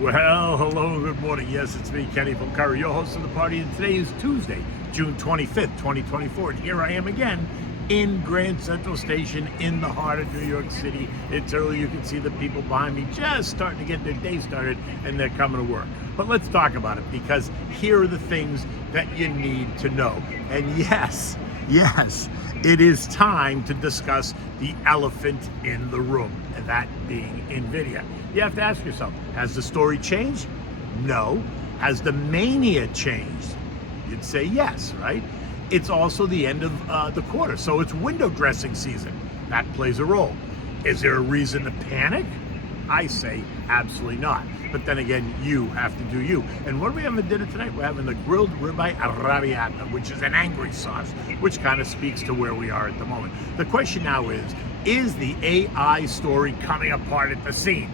Well, hello, good morning. Yes, it's me, Kenny from Curry, your host of the party, and today is Tuesday, June 25th, 2024, and here I am again in Grand Central Station in the heart of New York City. It's early, you can see the people behind me just starting to get their day started, and they're coming to work. But let's talk about it, because here are the things that you need to know. And yes, it is time to discuss the elephant in the room, and that being Nvidia. You have to ask yourself, has the story changed? No. Has the mania changed? You'd say yes, right? It's also the end of the quarter, so it's window dressing season. That plays a role. Is there a reason to panic? I say absolutely not. But then again, you have to do you. And what are we having for dinner tonight? We're having the grilled ribeye Arrabiata, which is an angry sauce, which kind of speaks to where we are at the moment. The question now is the AI story coming apart at the seams?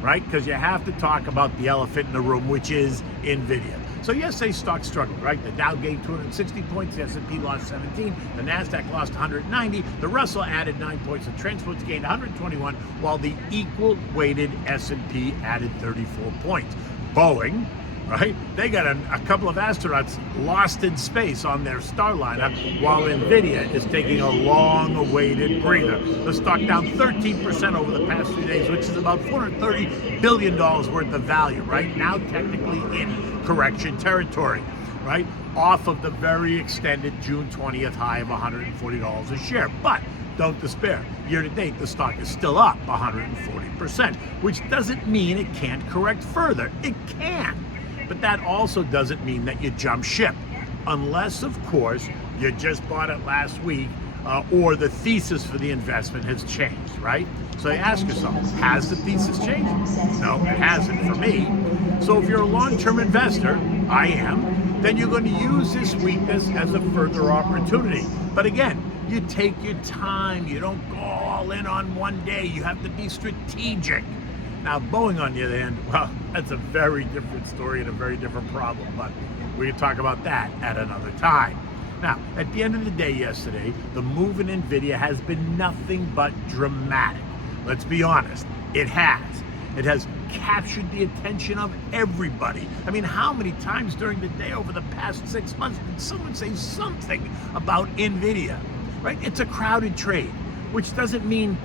Right? Because you have to talk about the elephant in the room, which is Nvidia. So yesterday's stock struggled, right? The Dow gained 260 points, the S&P lost 17, the Nasdaq lost 190, the Russell added 9 points, the transports gained 121, while the equal-weighted S&P added 34 points. Boeing, right? They got a couple of astronauts lost in space on their Starliner, while Nvidia is taking a long-awaited breather. The stock down 13% over the past few days, which is about $430 billion worth of value, right? Now technically in correction territory, right? Off of the very extended June 20th high of $140 a share. But don't despair. Year to date, the stock is still up 140%, which doesn't mean it can't correct further. It can. But that also doesn't mean that you jump ship, unless, of course, you just bought it last week or the thesis for the investment has changed, right? So you ask yourself, has the thesis changed? No, it hasn't for me. So if you're a long-term investor, I am, then you're going to use this weakness as a further opportunity. But again, you take your time. You don't go all in on one day. You have to be strategic. Now, Boeing, on the other hand, well, that's a very different story and a very different problem, but we can talk about that at another time. Now, at the end of the day yesterday, the move in Nvidia has been nothing but dramatic. Let's be honest, it has. It has captured the attention of everybody. I mean, how many times during the day over the past 6 months did someone say something about Nvidia, right? It's a crowded trade, which doesn't mean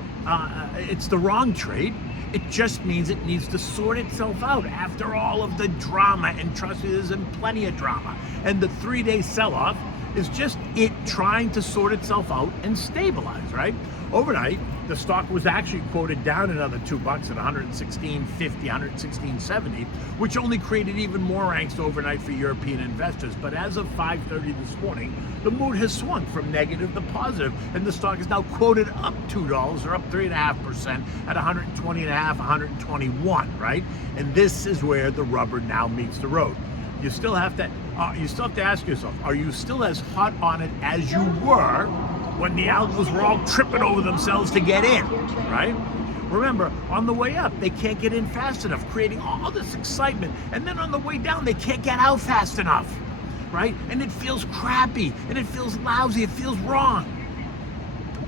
it's the wrong trade. It just means it needs to sort itself out after all of the drama, and trust me, there's been plenty of drama. And the 3-day sell-off is just it trying to sort itself out and stabilize, right? Overnight, the stock was actually quoted down another $2 at 116.50, 116.70, which only created even more angst overnight for European investors. But as of 5:30 this morning, the mood has swung from negative to positive, and the stock is now quoted up $2, or up 3.5% at 120.5, 121, right? And this is where the rubber now meets the road. You still have to ask yourself, are you still as hot on it as you were when the algos were all tripping over themselves to get in, right? Remember, on the way up, they can't get in fast enough, creating all this excitement. And then on the way down, they can't get out fast enough, right? And it feels crappy, and it feels lousy, it feels wrong.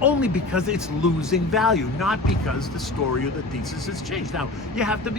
Only because it's losing value, not because the story or the thesis has changed. Now, you have to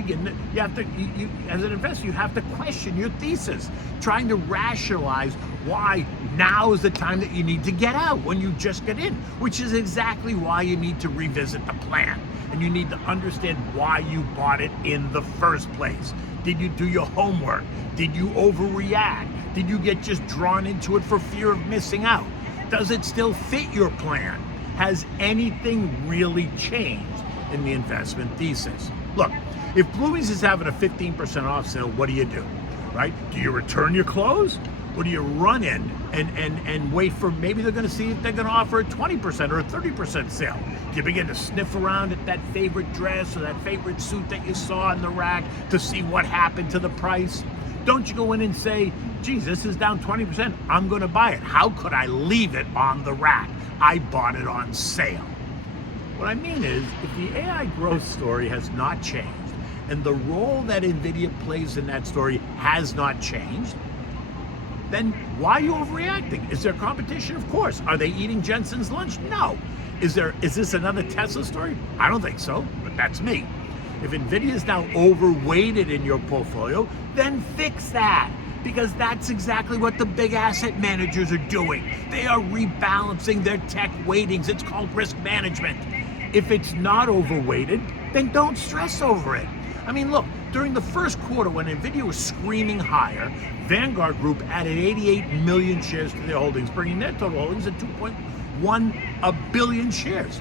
as an investor, you have to question your thesis, trying to rationalize why now is the time that you need to get out when you just get in, which is exactly why you need to revisit the plan. And you need to understand why you bought it in the first place. Did you do your homework? Did you overreact? Did you get just drawn into it for fear of missing out? Does it still fit your plan? Has anything really changed in the investment thesis? Look, if Bluey's is having a 15% off sale, what do? Right? Do you return your clothes? Or do you run in and wait for, maybe they're going to see if they're going to offer a 20% or a 30% sale? Do you begin to sniff around at that favorite dress or that favorite suit that you saw in the rack to see what happened to the price? Don't you go in and say, geez, this is down 20%, I'm going to buy it. How could I leave it on the rack? I bought it on sale. What I mean is, if the AI growth story has not changed, and the role that Nvidia plays in that story has not changed, then why are you overreacting? Is there competition? Of course. Are they eating Jensen's lunch? No. Is this another Tesla story? I don't think so, but that's me. If Nvidia is now overweighted in your portfolio, then fix that. Because that's exactly what the big asset managers are doing. They are rebalancing their tech weightings. It's called risk management. If it's not overweighted, then don't stress over it. I mean, look, during the first quarter when Nvidia was screaming higher, Vanguard Group added 88 million shares to their holdings, bringing their total holdings to 2.1 billion shares.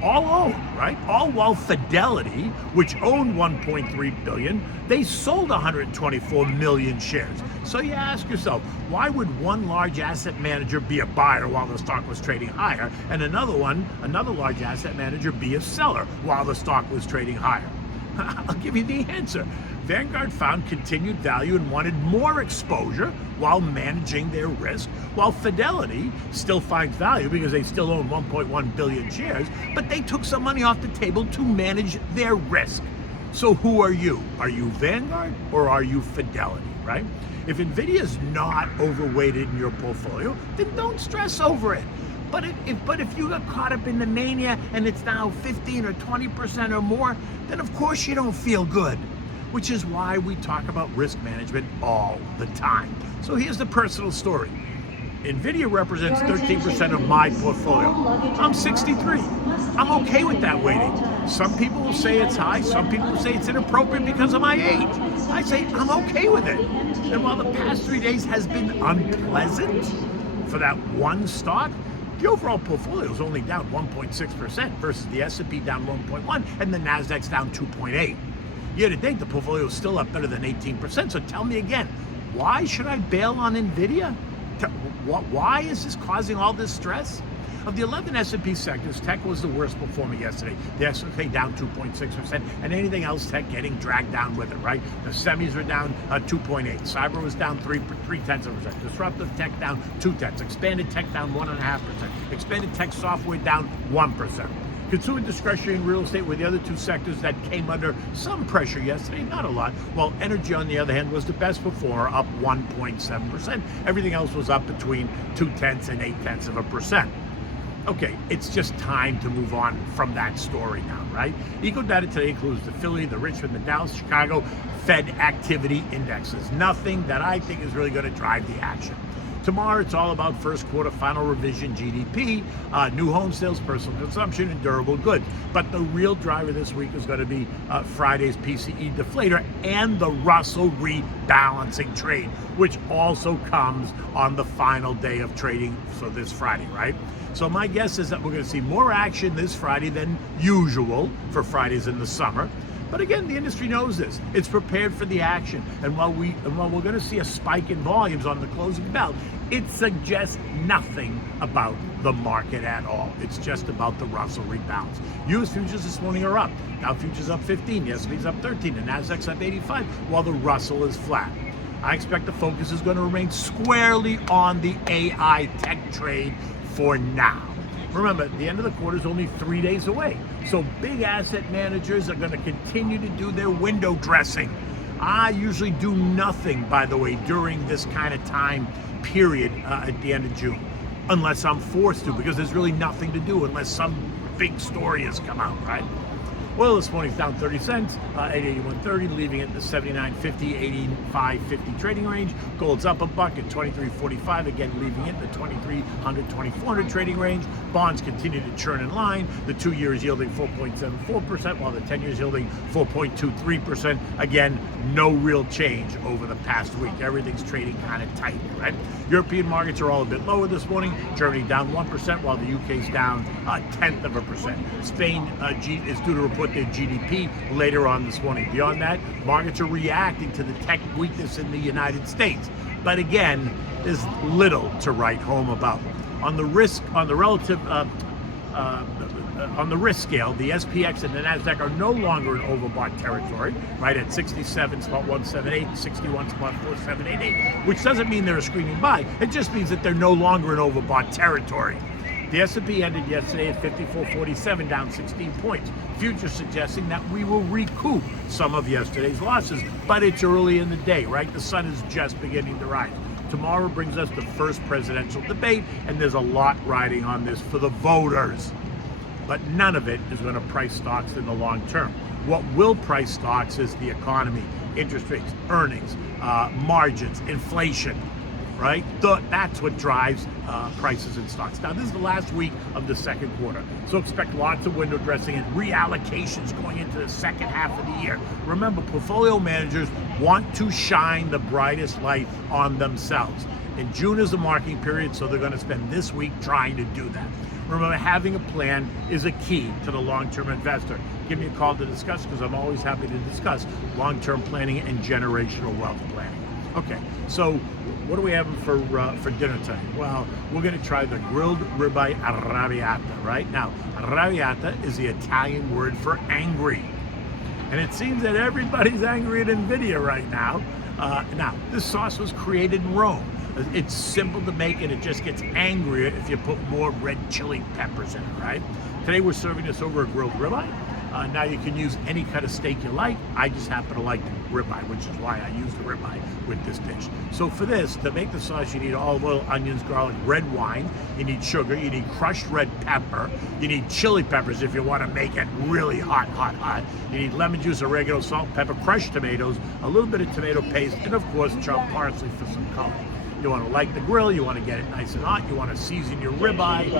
All owned, right? All while Fidelity, which owned 1.3 billion, they sold 124 million shares. So you ask yourself, why would one large asset manager be a buyer while the stock was trading higher, and another large asset manager be a seller while the stock was trading higher? I'll give you the answer. Vanguard found continued value and wanted more exposure while managing their risk, while Fidelity still finds value because they still own 1.1 billion shares, but they took some money off the table to manage their risk. So who are you? Are you Vanguard or are you Fidelity, right? If Nvidia is not overweighted in your portfolio, then don't stress over it. But if you got caught up in the mania and it's now 15 or 20% or more, then of course you don't feel good. Which is why we talk about risk management all the time. So here's the personal story. Nvidia represents 13% of my portfolio. I'm 63. I'm okay with that weighting. Some people will say it's high, some people will say it's inappropriate because of my age. I say I'm okay with it. And while the past 3 days has been unpleasant for that one stock, the overall portfolio is only down 1.6% versus the S&P down 1.1% and the Nasdaq's down 2.8%. Year to date, the portfolio is still up better than 18%. So tell me again, why should I bail on Nvidia? Why is this causing all this stress? Of the 11 S&P sectors, tech was the worst performer yesterday. The S&P down 2.6%, and anything else tech getting dragged down with it, right? The semis were down 2.8%. Cyber was down 0.3%. Disruptive tech down 0.2%. Expanded tech down 1.5%. Expanded tech software down 1%. Consumer discretionary and real estate were the other two sectors that came under some pressure yesterday, not a lot, while energy, on the other hand, was the best performer, up 1.7%. Everything else was up between 0.2 and 0.8%. Okay, it's just time to move on from that story now, right? Eco data today includes the Philly, the Richmond, the Dallas, Chicago Fed activity indexes. Nothing that I think is really going to drive the action. Tomorrow, it's all about first quarter final revision GDP, new home sales, personal consumption, and durable goods. But the real driver this week is going to be Friday's PCE deflator and the Russell rebalancing trade, which also comes on the final day of trading, so this Friday, right? So my guess is that we're going to see more action this Friday than usual for Fridays in the summer. But again, the industry knows this. It's prepared for the action. And while we're going to see a spike in volumes on the closing bell, it suggests nothing about the market at all. It's just about the Russell rebalance. U.S. futures this morning are up. Dow futures up 15, the S&P's up 13, the Nasdaq's up 85, while the Russell is flat. I expect the focus is going to remain squarely on the AI tech trade for now. Remember, the end of the quarter is only 3 days away. So big asset managers are going to continue to do their window dressing. I usually do nothing, by the way, during this kind of time period at the end of June, unless I'm forced to, because there's really nothing to do unless some big story has come out, right? Oil this morning's down 30 cents, 881.30, leaving it in the 79.50, 85.50 trading range. Gold's up a buck at 23.45, again leaving it in the 2,300, 2,400 trading range. Bonds continue to churn in line. The 2-year is yielding 4.74%, while the 10-year is yielding 4.23%. Again, no real change over the past week. Everything's trading kind of tight, right? European markets are all a bit lower this morning. Germany down 1%, while the UK's down 0.1%. Spain is due to report their GDP later on this morning. Beyond that, markets are reacting to the tech weakness in the United States. But again, there's little to write home about. On the risk scale, the SPX and the Nasdaq are no longer in overbought territory, right at 67.178, 61.4788, which doesn't mean they're a screaming buy. It just means that they're no longer in overbought territory. The S&P ended yesterday at 54.47, down 16 points. Futures suggesting that we will recoup some of yesterday's losses, but it's early in the day, right? The sun is just beginning to rise. Tomorrow brings us the first presidential debate, and there's a lot riding on this for the voters. But none of it is going to price stocks in the long term. What will price stocks is the economy, interest rates, earnings, margins, inflation, right? That's what drives prices in stocks. Now, this is the last week of the second quarter, so expect lots of window dressing and reallocations going into the second half of the year. Remember, portfolio managers want to shine the brightest light on themselves. And June is the marking period, so they're going to spend this week trying to do that. Remember, having a plan is a key to the long-term investor. Give me a call to discuss, because I'm always happy to discuss long-term planning and generational wealth planning. Okay, so what are we having for dinner tonight? Well, we're going to try the grilled ribeye Arrabiata, right? Now, Arrabiata is the Italian word for angry. And it seems that everybody's angry at Nvidia right now. Now, this sauce was created in Rome. It's simple to make, and it just gets angrier if you put more red chili peppers in it, right? Today we're serving this over a grilled ribeye. Now you can use any kind of steak you like. I just happen to like the ribeye, which is why I use the ribeye with this dish. So for this, to make the sauce, you need olive oil, onions, garlic, red wine. You need sugar. You need crushed red pepper. You need chili peppers if you want to make it really hot, hot, hot. You need lemon juice, oregano, salt, pepper, crushed tomatoes, a little bit of tomato paste, and of course chopped parsley for some color. You want to light the grill, you want to get it nice and hot, you want to season your ribeye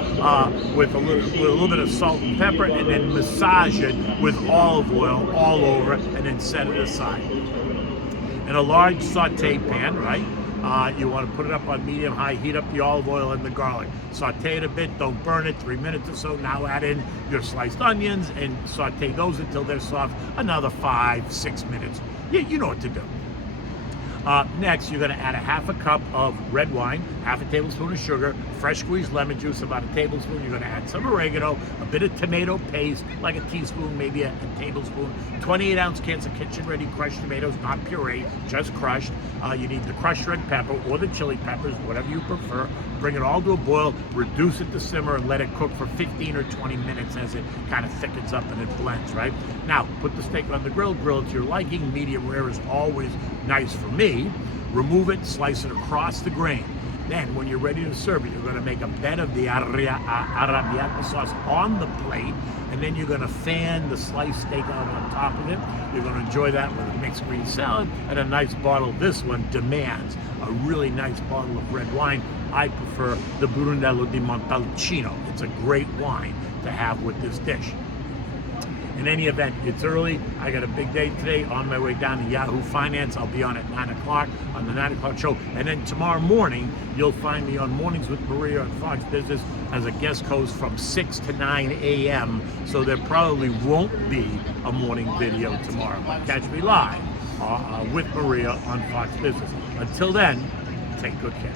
with a little bit of salt and pepper, and then massage it with olive oil all over, and then set it aside. In a large saute pan, right, you want to put it up on medium-high, heat up the olive oil and the garlic. Saute it a bit, don't burn it, 3 minutes or so. Now add in your sliced onions and saute those until they're soft, another 5-6 minutes. You know what to do. Next, you're going to add a half a cup of red wine, half a tablespoon of sugar, fresh squeezed lemon juice, about a tablespoon. You're going to add some oregano, a bit of tomato paste, like a teaspoon, maybe a tablespoon, 28-ounce cans of kitchen-ready crushed tomatoes, not puree, just crushed. You need the crushed red pepper or the chili peppers, whatever you prefer. Bring it all to a boil, reduce it to simmer, and let it cook for 15 or 20 minutes as it kind of thickens up and it blends, right? Now, put the steak on the grill it to your liking. Medium rare is always nice for me. Remove it, slice it across the grain. Then, when you're ready to serve it, you're going to make a bed of the Arrabiata sauce on the plate, and then you're going to fan the sliced steak out on top of it. You're going to enjoy that with a mixed green salad and a nice bottle. This one demands a really nice bottle of red wine. I prefer the Brunello di Montalcino. It's a great wine to have with this dish. In any event, it's early. I got a big day today on my way down to Yahoo Finance. I'll be on at 9 o'clock on the 9 o'clock show. And then tomorrow morning, you'll find me on Mornings with Maria on Fox Business as a guest host from 6 to 9 a.m. So there probably won't be a morning video tomorrow. But catch me live with Maria on Fox Business. Until then, take good care.